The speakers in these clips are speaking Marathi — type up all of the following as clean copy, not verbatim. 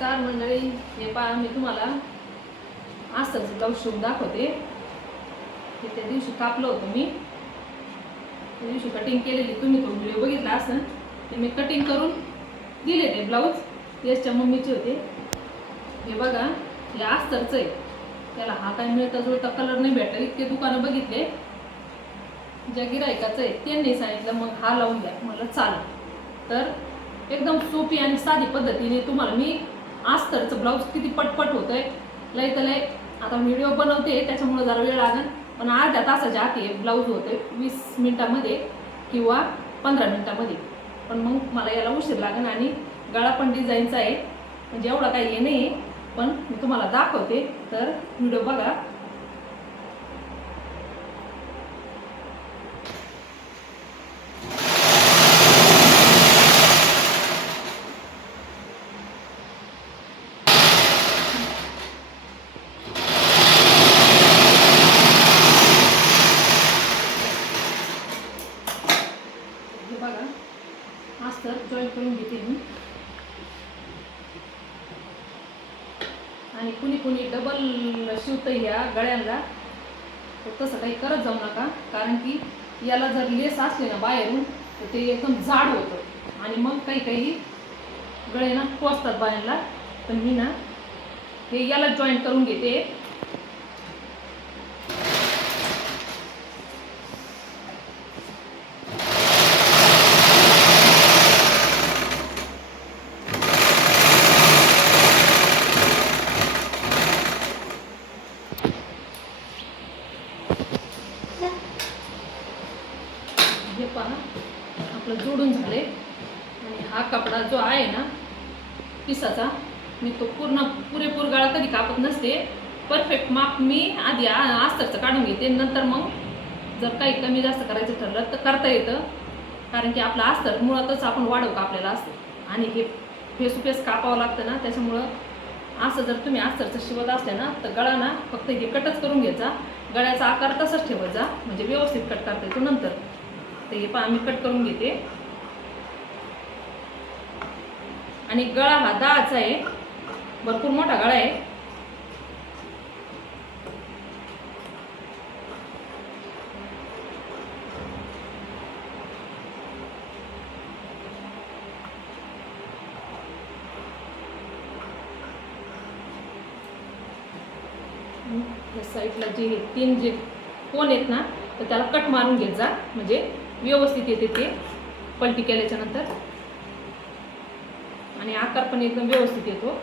नमस्कार मंडळी, हे पहा मी तुम्हाला आस्तरचं ब्लाऊज शिवून दाखवते. हे त्या दिवशी कापलं होतं मी, त्या दिवशी कटिंग केलेली, तुम्ही तो व्हिडिओ बघितला असेल. ते मी कटिंग करून दिले ते ब्लाऊज याच्या मम्मीचे होते. हे बघा, हे आस्तरचं आहे, त्याला हा काय मिळता जुळता कलर नाही भेटला. इतके दुकानं बघितले, ज्या गिरायकाचं आहे त्यांनी सांगितलं मग हा लावून द्या. मला चालेल. तर एकदम सोपी आणि साधी पद्धतीने तुम्हाला मी आस्तरचं ब्लाऊज किती पटपट होतंय लय तर लय. आता व्हिडिओ बनवते त्याच्यामुळे जरा वेळ लागेल, पण अर्ध्या तासाच्या आत हे ब्लाऊज होते 20 मिनिटामध्ये किंवा 15 मिनिटामध्ये. पण मग मला याला उशीर लागेल आणि गळा पण डिझाईनचा आहे, म्हणजे एवढा काही हे नाही, पण मी तुम्हाला दाखवते. तर व्हिडिओ बघा. बघा, अस्तर जॉईंट करून घेते मी. आणि कुणी कुणी डबल शिवतं ह्या गळ्यांना, तर तसं काही करत जाऊ नका, कारण की याला जर लेस असले ना बाहेरून तर ते एकदम जाड होतं आणि मग काही काही गळे ना टोचतात बायांना. पण मी ना हे याला जॉईंट करून घेते. हे पहा, आपलं जोडून झाले. आणि हा कपडा जो आहे ना पिसाचा, मी तो पुरेपूर गळा कधी कापत नसते. परफेक्ट माप मी आधी अस्तरचं काढून घेते, नंतर मग जर काही कमी जास्त करायचं ठरलं तर करता येतं, कारण की आपलं अस्तर मुळातच आपण वाढव कापलेलं असतं आणि हे फेस टू फेस कापावं लागतं ना. त्याच्यामुळं असं जर तुम्ही अस्तरचं शिवत असले ना तर गळा ना फक्त हे कटच करून घ्यायचा, गळ्याचा आकार तसंच ठेवायचा, म्हणजे व्यवस्थित कट करता येतो नंतर. तर हे पहा, मी कट करून घेते. आणि गळा हा 10चा आहे, भरपूर मोठा गळा आहे. या साईडला जे 3 जे कोण आहेत ना तर त्याला कट मारून घेत जा, म्हणजे व्यवस्थित येते ते पलटी केल्याच्या नंतर, आणि आकार पण एकदम व्यवस्थित येतो.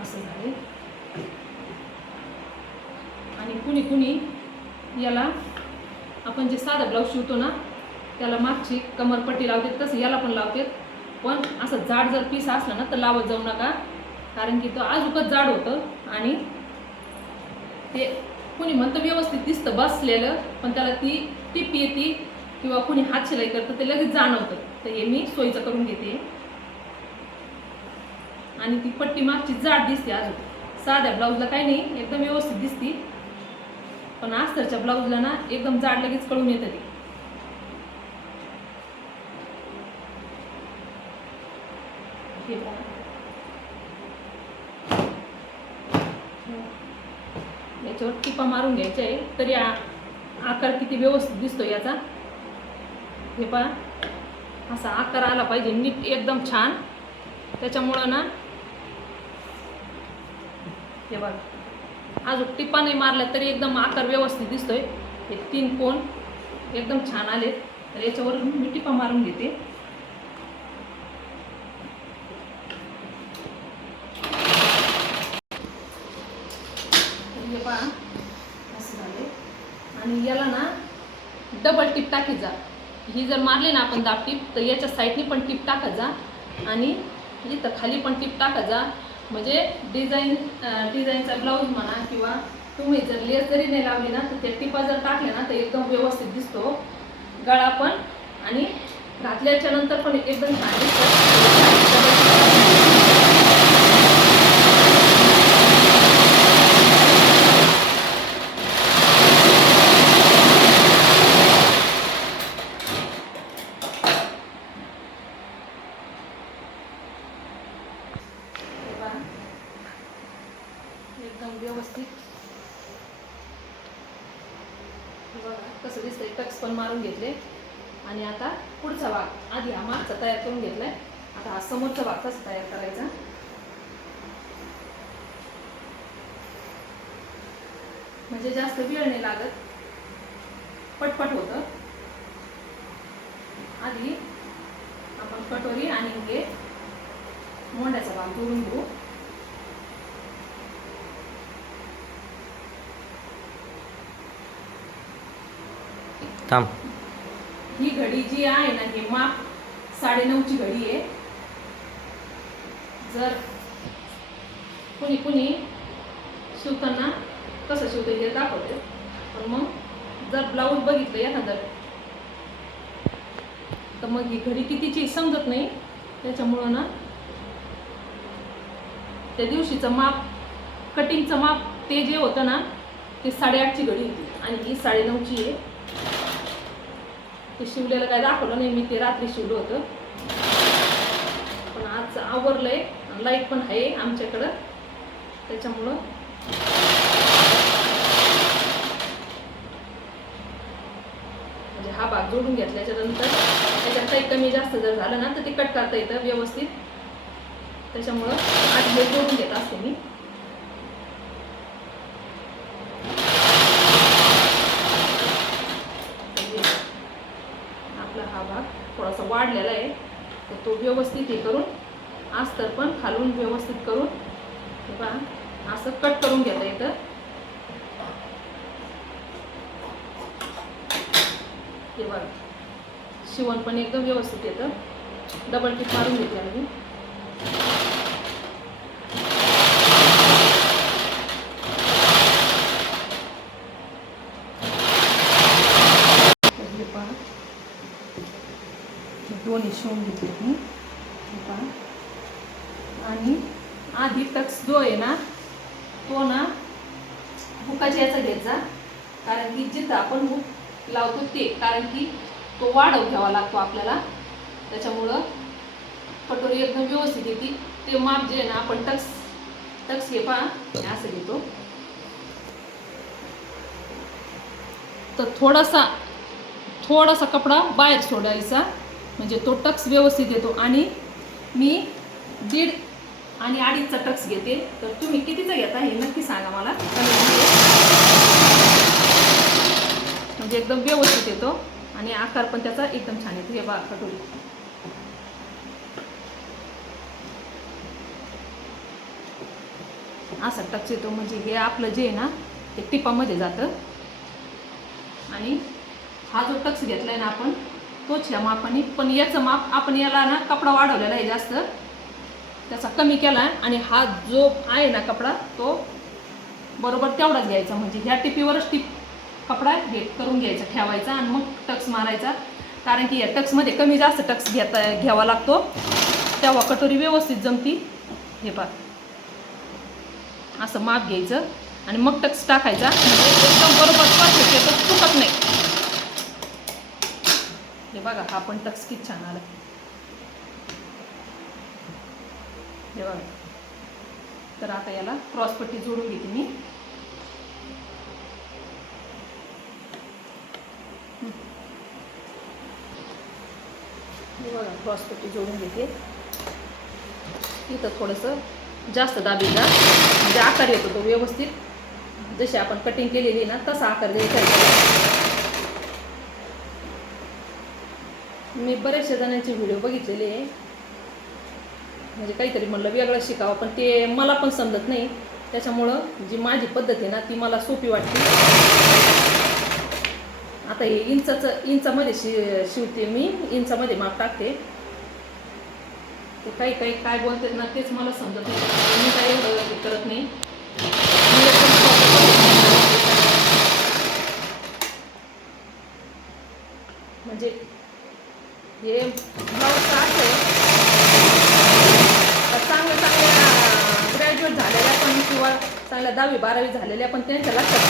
असं झाले. आणि कुणी कुणी याला आपण जे साधा ब्लाऊज शिवतो ना त्याला मागची कमरपट्टी लावते, तसं याला पण लावते. पण असं जाड जर पीस असला ना तर लावत जाऊ नका, कारण की तो अजूनच जाड होतं आणि ते कुणी म्हणतं व्यवस्थित दिसतं बसलेलं, पण त्याला ती टिप येते किंवा कुणी हात शिलाई करतं ते लगेच जाणवतं. तर हे मी सोयीचं करून घेते. आणि ती पट्टी मागची जाड दिसते, अजून साध्या ब्लाऊजला काही नाही, एकदम व्यवस्थित दिसते. पण अस्तरच्या ब्लाऊजला ना एकदम जाड लगेच कळून येतं ते. याच्यावर टिपा मारून घ्यायच्या आहे, तरी आकार किती व्यवस्थित दिसतो याचा. हे पहा, असा आकार आला पाहिजे नीट एकदम छान. त्याच्यामुळं ना हे बघा, अजून टिपा नाही मारल्या तरी एकदम आकार व्यवस्थित दिसतोय. हे 3 कोण एकदम छान आले. तर याच्यावर मी टिपा मारून घेते. हे पहा, असं झाले. आणि याला ना डबल टिप टाकी जा. ही जर मारली ना आपण दाब टिप, तर याच्या साईडनी पण टिप टाकत जा आणि इथं खाली पण टिप टाकत जा. म्हणजे डिझाईनचा ब्लाऊज म्हणा किंवा तुम्ही जर लेस जरी नाही लावली ना तर त्या टिपा जर टाकल्या ना तर एकदम व्यवस्थित दिसतो गळा पण, आणि घातल्याच्या नंतर पण एकदम छान दिसतं. एकदम व्यवस्थित. बघा कसं दिसतंय. टक्स पण मारून घेतले. आणि आता पुढचा भाग आधी हा मागचा तयार करून घेतलाय. आता हा समोरचा भाग कसा तयार करायचा. म्हणजे जास्त वेळ नाही लागत, पटपट होतं. आधी आपण कटोरी आणि हे मोंड्याचा भाग जोडून घेऊ. थांब. ही घडी जी आहे ना, हे माप 9.5ची घडी आहे. जर कुणी शिवताना कसं शिवते हे दाखवते. पण मग जर ब्लाऊज बघितलं एखादं तर मग ही घडी कितीची समजत नाही. त्याच्यामुळं ना त्या दिवशीचं माप, कटिंगचं माप ते जे होतं ना ते 8.5ची घडी होती आणि ही 9.5ची आहे. ते शिवलेलं काय दाखवलं नाही मी, ते रात्री शिवलं होतं. पण आज आवरलंय, लाईट पण आहे आमच्याकडं, त्याच्यामुळं म्हणजे हा भाग जोडून घेतल्याच्या नंतर त्याच्यात काही कमी जास्त जर झालं ना तर ते कट करता येतं व्यवस्थित. त्याच्यामुळं आज हे जोडून घेत असते मी. आपला हा भाग थोडासा वाढलेला आहे तर तो व्यवस्थित हे करून अस्तर पण खालून व्यवस्थित करून बघा असं कट करून घेता येतं. हे बघा शिवण पण एकदम व्यवस्थित येतं. डबल टिप मारून घेते आम्ही. दोन्ही शिवून घेतले मी. आणि आधी टक्स जो आहे ना तो ना हुकाच्या याचा घ्यायचा, कारण की जिथं आपण हुक लावतो ते, कारण की तो वाढव घ्यावा लागतो आपल्याला. त्याच्यामुळं कटोरी एकदम व्यवस्थित येते. ते माप जे आहे ना आपण टक्स हे पहा असं घेतो. तर थोडासा कपडा बाहेर सोडायचा म्हणजे तो टक्स व्यवस्थित येतो. आणि मी 1.5 आणि 2.5चा टक्स घेते. तर तुम्ही कितीचा घेता हे नक्की सांगा मला, म्हणजे एकदम व्यवस्थित येतो आणि आकार पण त्याचा एकदम छान येतो. हे बघा कटोरी असा टक्स येतो. म्हणजे हे आपलं जे आहे ना ते टिपामध्ये जातं. आणि हा जो टक्स घेतलाय ना आपण तोच ह्या मापाने, पण याचं माप आपण याला ना कपडा वाढवलेला आहे जास्त, त्याचा कमी केला आणि हा जो आहे ना कपडा तो बरोबर तेवढाच घ्यायचा. म्हणजे ह्या टिपीवरच कपडा करून घ्यायचा, ठेवायचा आणि मग टक्स मारायचा. कारण की या टक्समध्ये कमी जास्त टक्स घ्यावा लागतो, तेव्हा कटोरी व्यवस्थित जमती. हे पहा असं माप घ्यायचं आणि मग टक्स टाकायचा. म्हणजे एकदम बरोबर परफेक्ट येतो, चुकत नाही. हे बघा हा पण टक्स किती छान आला. हे बघा. तर आता याला क्रॉसपट्टी जोडून घेते मी. हे बघा क्रॉसपट्टी जोडून घेते. इथं थोडंसं जास्त दाबीला म्हणजे आकार येतो तो व्यवस्थित. जशी आपण कटिंग केलेली ना तसा आकार द्यायचा. मी बरेचशा जणांचे व्हिडिओ बघितलेले आहे, म्हणजे काहीतरी म्हणलं वेगळं शिकावं, पण ते मला पण समजत नाही. त्याच्यामुळं जी माझी पद्धत आहे ना ती मला सोपी वाटते. आता हे इंचामध्ये शिवते मी, इंचामध्ये माप टाकते. ते काही काय बोलतात ना तेच मला समजत नाही. मी काही एवढं करत नाही. म्हणजे हे ब्लाऊजचं असं आहे, चांगल्या ग्रॅज्युएट झालेल्या पण किंवा चांगल्या 10वी 12वी झालेल्या पण त्यांच्या लक्षात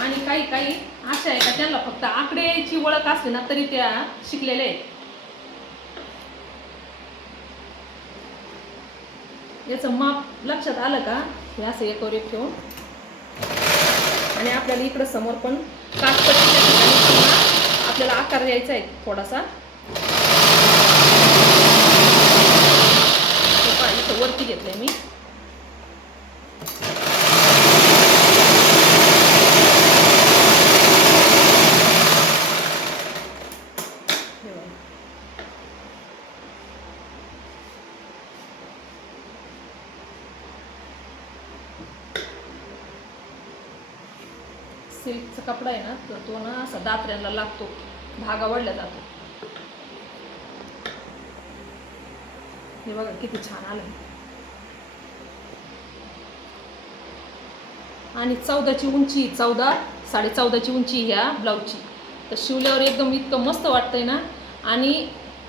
आणि काही अशा आहे का त्यांना फक्त आकड्याची ओळख असते ना तरी त्या शिकलेल्या आहेत. याचं माप लक्षात आलं का? हे असं एकावर एक ठेवून आणि आपल्याला इकडं समोर पण काचपट्टीच्या ठिकाणी पुन्हा आपल्याला आकार द्यायचा आहे थोडासा. इथं वरती घेतलंय मी. सिल्कचा कपडा आहे ना, तर तो ना असा दात्र्यांना लागतो, धागा वळला जातो. हे बघा किती छान आलं. आणि 14ची उंची, 14 14.5ची उंची ह्या ब्लाऊजची. तर शिवल्यावर एकदम इतकं मस्त वाटतंय ना. आणि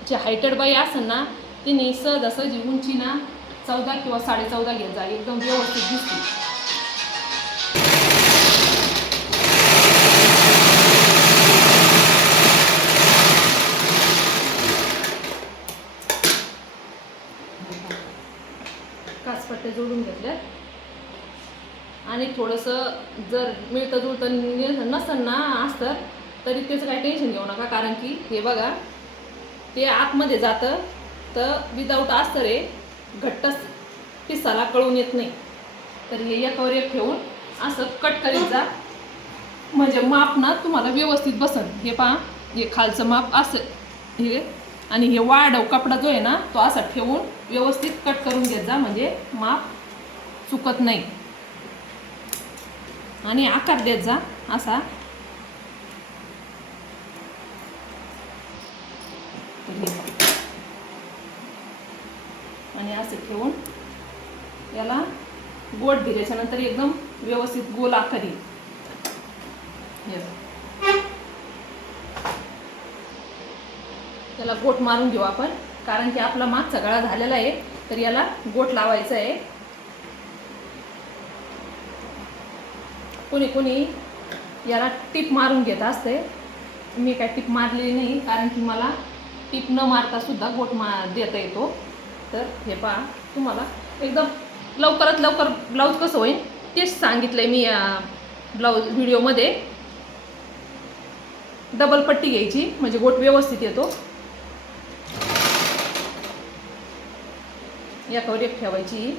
जे हायटेड बाई असेल ना, तिने सहजासहजी उंची ना 14 किंवा 14.5 घेत जा, एकदम व्यवस्थित दिसते. काचपट्ट्या जोडून घेतल्यात. आणि थोडंसं जर मिळतं जुळतं नसेल ना अस्तर, तरी त्याचं काही टेन्शन घेऊ नका, कारण की हे बघा ते आतमध्ये जातं, तर विदाऊट अस्तर आहे, घट्ट पिसाला कळून येत नाही. तर हे एकावर एक ठेवून असं कट करीत जा, म्हणजे माप ना तुम्हाला व्यवस्थित बसन. हे पहा, हे खालचं माप असं हे, आणि हे वाढव कपडा जो आहे ना, तो असा ठेवून व्यवस्थित कट करून घेत जा, म्हणजे माप चुकत नाही. आणि आकार देत जा असा. आणि असं ठेवून याला गोट दिल्याच्या नंतर एकदम व्यवस्थित गोल आकार येईल. त्याला गोट मारून घेऊ आपण, कारण की आपला मागचा गळा झालेला आहे, तर याला गोट लावायचा आहे. कोणी कोणी याला टिप मारून घेत असते, मी काय टिप मारलेली नाही, कारण की मला टिप न मारता सुद्धा गोट देता येतो. तर हे पहा, तुम्हाला एकदम लवकरात लवकर ब्लाऊज कसं होईल तेच सांगितलंय मी या ब्लाऊज व्हिडिओमध्ये. डबल पट्टी घ्यायची, म्हणजे गोट व्यवस्थित येतो. एकावर एक ठेवायची.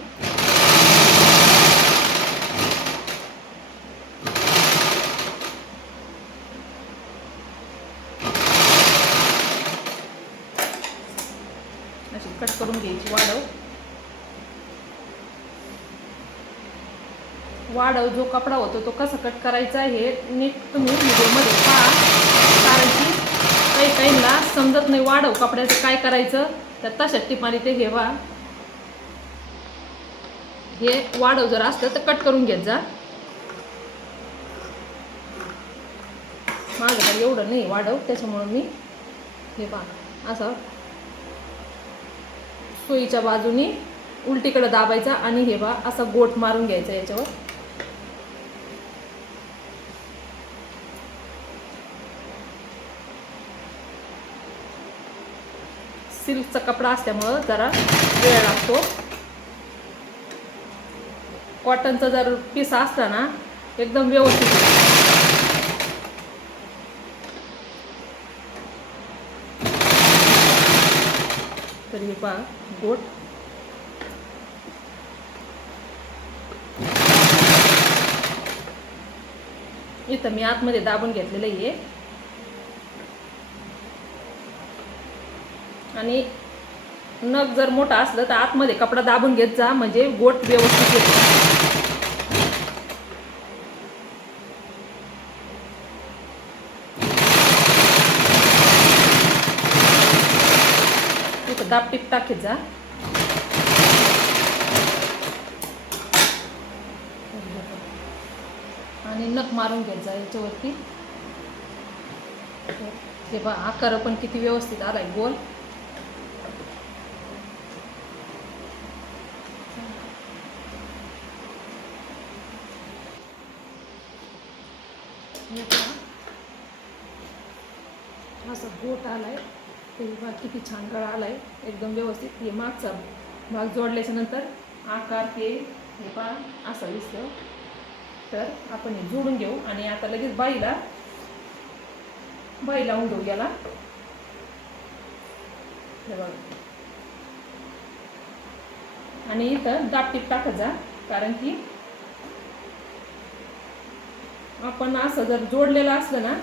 अशी कट करून घ्यायची. वाढव जो कपडा होतो तो कसा कट करायचा हे नीट तुम्ही व्हिडिओमध्ये पहा, कारण की काही काहींना समजत नाही वाढव कपड्याचं काय करायचं. तर तशाच टिपाने ते घेवा. हे वाढव जर असतं तर कट करून घेत जा. माझं काही एवढं नाही वाढव, त्याच्यामुळं मी हे पहा असं सुईच्या बाजूनी उलटीकडे दाबायचा आणि हे पहा असा गोट मारून घ्यायचा याच्यावर. सिल्कचा कपडा असल्यामुळं जरा वेळ लागतो. कॉटनचा जर पीस असला ना एकदम व्यवस्थित. तर हे पहा गोट. इथं मी आतमध्ये दाबून घेतलेलं आहे. आणि नग जर मोठा असलं तर आतमध्ये कपडा दाबून घेत जा, म्हणजे गोट व्यवस्थित येतो. इथं दाबटीप टाकीत जा. आणि नख मारून घेत जा याच्यावरती. हे बघा आकार पण किती व्यवस्थित आलाय गोल. असा गोट आलाय. ते बघा किती छान गळा आलाय एकदम व्यवस्थित. हे मागचा भाग जोडल्याच्या नंतर आकार हे पहा असं दिसतं. तर आपण हे जोडून घेऊ आणि आता लगेच बाईला लावून घेऊ याला. हे बघा. आणि इथं दाबटीप टाकत जा, कारण की आपण असं जर जोडलेलं असलं ना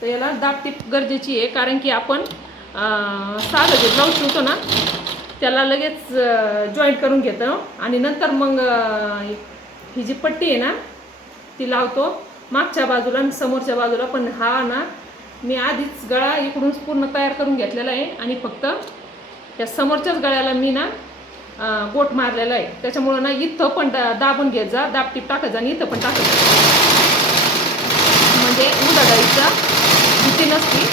तर याला दाबटीप गरजेची आहे, कारण की आपण साधं जे ब्लाऊज शिवतो ना त्याला लगेच जॉईंट करून घेतो आणि नंतर मग ही जी पट्टी आहे ना ती लावतो मागच्या बाजूला आणि समोरच्या बाजूला. पण हा ना मी आधीच गळा इकडून पूर्ण तयार करून घेतलेला आहे आणि फक्त त्या समोरच्याच गळ्याला मी ना गोट मारलेला आहे. त्याच्यामुळं ना इथं पण दाबून घेत जा, दाबटीप टाकत जा आणि इथं पण टाकत जा, म्हणजे उधळायचा भीती नसती.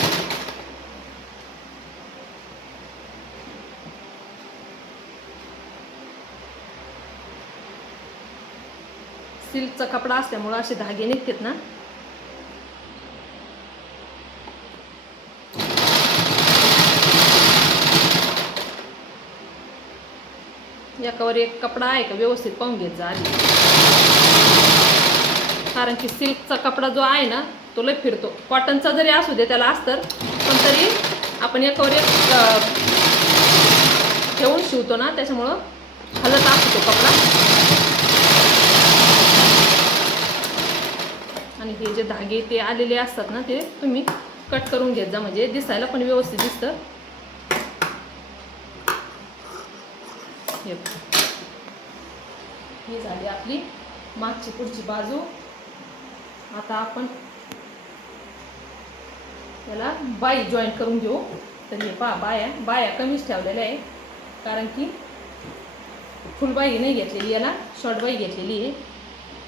सिल्कचा कपडा असल्यामुळं असे धागे निघतात ना. याच्यावर एक कपडा आहे का व्यवस्थित पाहून घेत जा आधी, कारण की सिल्कचा कपडा जो आहे ना तो लय फिरतो. कॉटनचा जरी असू दे त्याला अस्तर, पण तरी आपण याच्यावर एक ठेवून शिवतो ना त्याच्यामुळं हलत असतो तो कपडा. आणि हे जे धागे ते आलेले असतात ना ते तुम्ही कट करून घेत जा, म्हणजे दिसायला पण व्यवस्थित दिसतं. ही झाली आपली मागची पुढची बाजू. आता आपण याला बाई जॉईंट करून घेऊ. तर हे पहा बाया कमीच ठेवलेल्या आहे, कारण की फुल बाई नाही घेतलेली, याला शॉर्ट बाई घेतलेली आहे.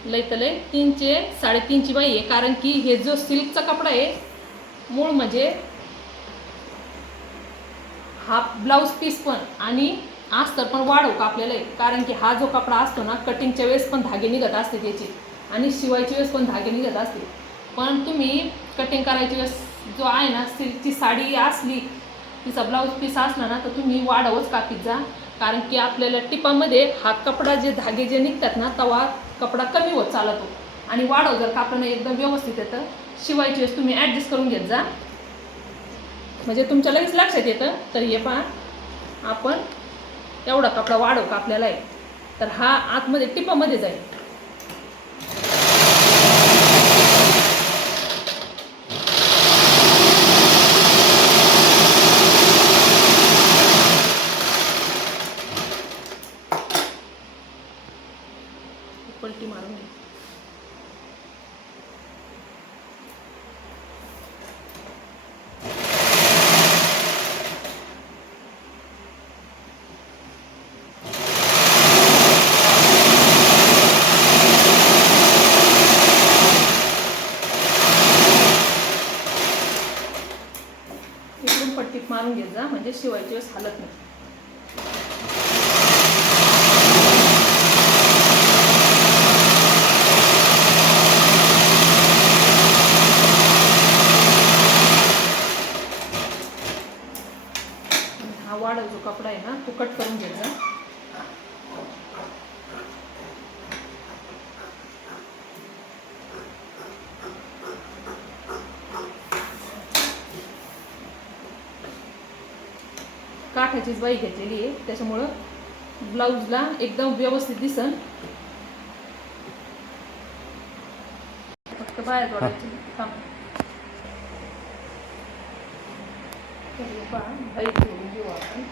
लय तर लय 3.5 बाई आहे, कारण की हे जो सिल्कचा कपडा आहे मूळ म्हणजे हा ब्लाऊज पीस पण आणि अस्तर पण वाढवू कापलेलं आहे. कारण की हा जो कपडा असतो ना कटिंगच्या वेळेस पण धागे निघत असते त्याची आणि शिवायच्या वेळेस पण धागे निघत असते. पण तुम्ही कटिंग करायच्या वेळेस जो आहे ना सिल्कची साडी असली, तिचा ब्लाऊज पीस असला ना तर तुम्ही वाढवच कापीत जा, कारण की आपल्याला टिपामध्ये हा कपडा जे धागे जे निघतात ना तेव्हा कपडा कमी होत चालतो. आणि वाढव जर कापडं एकदम व्यवस्थित येतं. शिवायची वेळेस तुम्ही ॲडजस्ट करून घेत जा, म्हणजे तुमच्या लगेच लक्षात येतं. तर हे पहा आपण एवढा कपडा वाढव कापलेला आहे, तर हा आतमध्ये टिपामध्ये जाईल. पलटी मारून घे. इकडून पट्टी मारून घेत जा, म्हणजे शिवायची वेळेस हालत नाही. हा वाढव जो कपडा आहे ना तो कट करून घ्यायचा. काठाचीच बाई घेतलेली आहे, त्याच्यामुळं ब्लाऊजला एकदम व्यवस्थित दिसन. फक्त बाया जोडायची काम. बाई जोडून घेऊ आपण.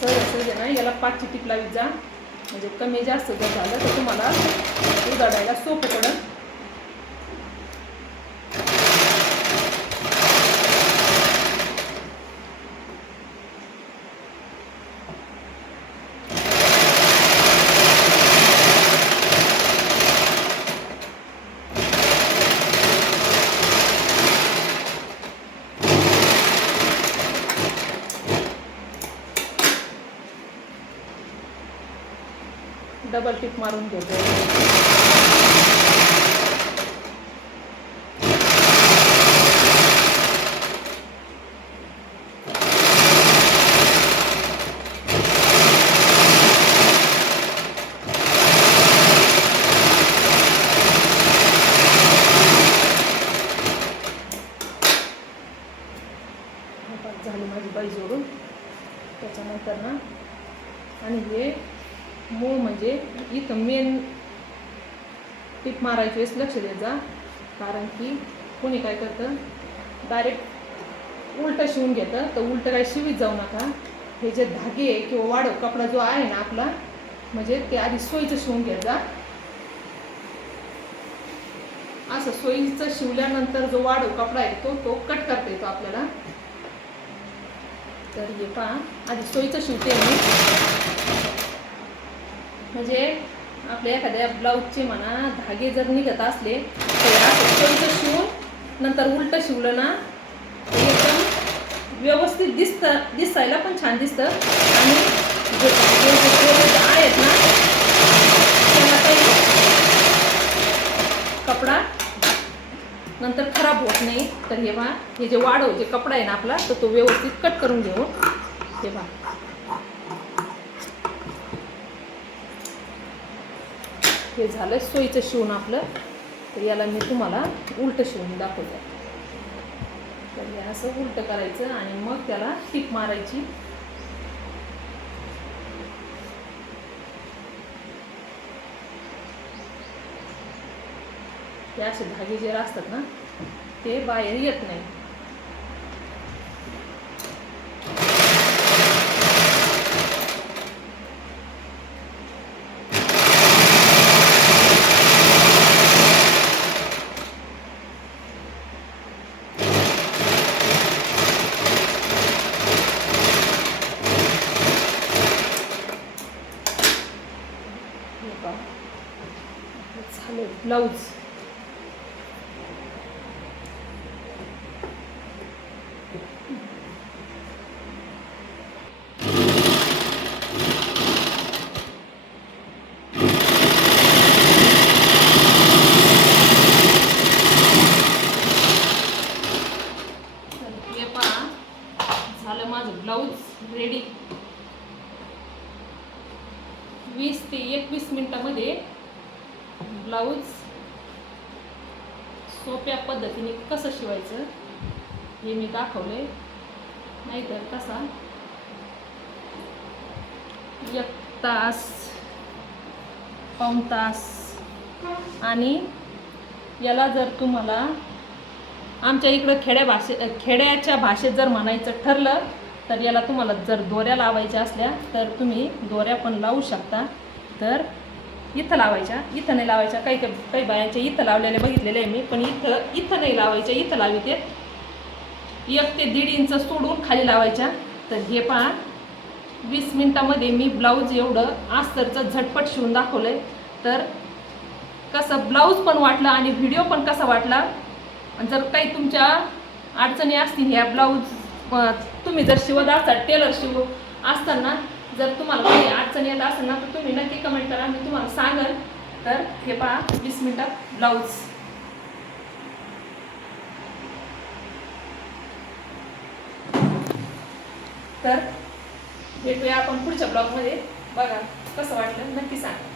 सहज ना याला 5ची टीप लावीत जा, म्हणजे कमी जास्त जर झालं तर तुम्हाला उघडायला सोपं पडेल. डबल टिप मारून घेतो. म्हणजे मूळ म्हणजे इथं मेन टीप मारायची वेळेस लक्ष द्यायचं जा, कारण की कोणी काय करतं डायरेक्ट उलटं शिवून घेतं, तर उलटं काय शिवीत जाऊ नका. हे जे धागे किंवा वाढव कपडा जो आहे ना आपला, म्हणजे ते आधी सोयीचं शिवून घ्यायचा. असं सोयीचं शिवल्यानंतर जो वाढव कपडा आहे तो कट करता येतो आपल्याला. तर हे पहा, आधी सोयीचं शिवते मी. म्हणजे आपल्या एखाद्या ब्लाऊजचे म्हणा धागे जर निघत असले तर असं सोयीचं शिवून नंतर उलटं शिवलं ना एकदम व्यवस्थित दिसायला पण छान दिसतं. आणि जे आहेत ना त्याला काही कपडा नंतर खराब होत नाही. तर हे पहा, हे जे वाढव जे कपडा आहे ना आपला, तर तो व्यवस्थित कट करून घेऊ. हे पहा, हे झालं सोयीचं शिवून आपलं. तर याला मी तुम्हाला उलटं शिवून दाखवते. तर हे असं उलटं करायचं आणि मग त्याला टीप मारायची. हे असे धागे जे असतात ना ते बाहेर येत नाही. झालं ब्लाऊज. हे पहा, झालं माझं ब्लाऊज रेडी. 20 ते 21 मिनिटामध्ये ब्लाऊज सोप्या पद्धतीने कसं शिवायचं हे मी दाखवले. नाहीतर कसा 1 तास पाऊण तास. आणि याला जर तुम्हाला आमच्या इकडं खेड्याच्या भाषेत जर म्हणायचं ठरलं तर याला तुम्हाला जर दोऱ्या लावायच्या असल्या तर तुम्ही दोऱ्या पण लावू शकता. तर इथं लावायच्या, इथं नाही लावायच्या. काही बायांच्या इथं लावलेल्या बघितलेल्या आहे मी, पण इथं नाही लावायच्या, इथं लाविते 1 ते 1.5 इंच सोडून खाली लावायच्या. तर हे पहा, 20 मिनिटामध्ये मी ब्लाऊज एवढं अस्तरचं झटपट शिवून दाखवलंय. तर कसं ब्लाऊज पण वाटला आणि व्हिडिओ पण कसा वाटला. जर काही तुमच्या अडचणी असतील ह्या ब्लाऊज तुम्ही जर शिवत असाल, टेलर शिव असताना जर तुम्हाला काही अडचणी येत असेल ना तर तुम्ही नक्की कमेंट करा, मी तुम्हाला सांगेन. तर हे पहा 20 मिनिटात ब्लाऊज. तर भेटूया आपण पुढच्या ब्लॉगमध्ये. बघा कसं वाटलं नक्की सांगा.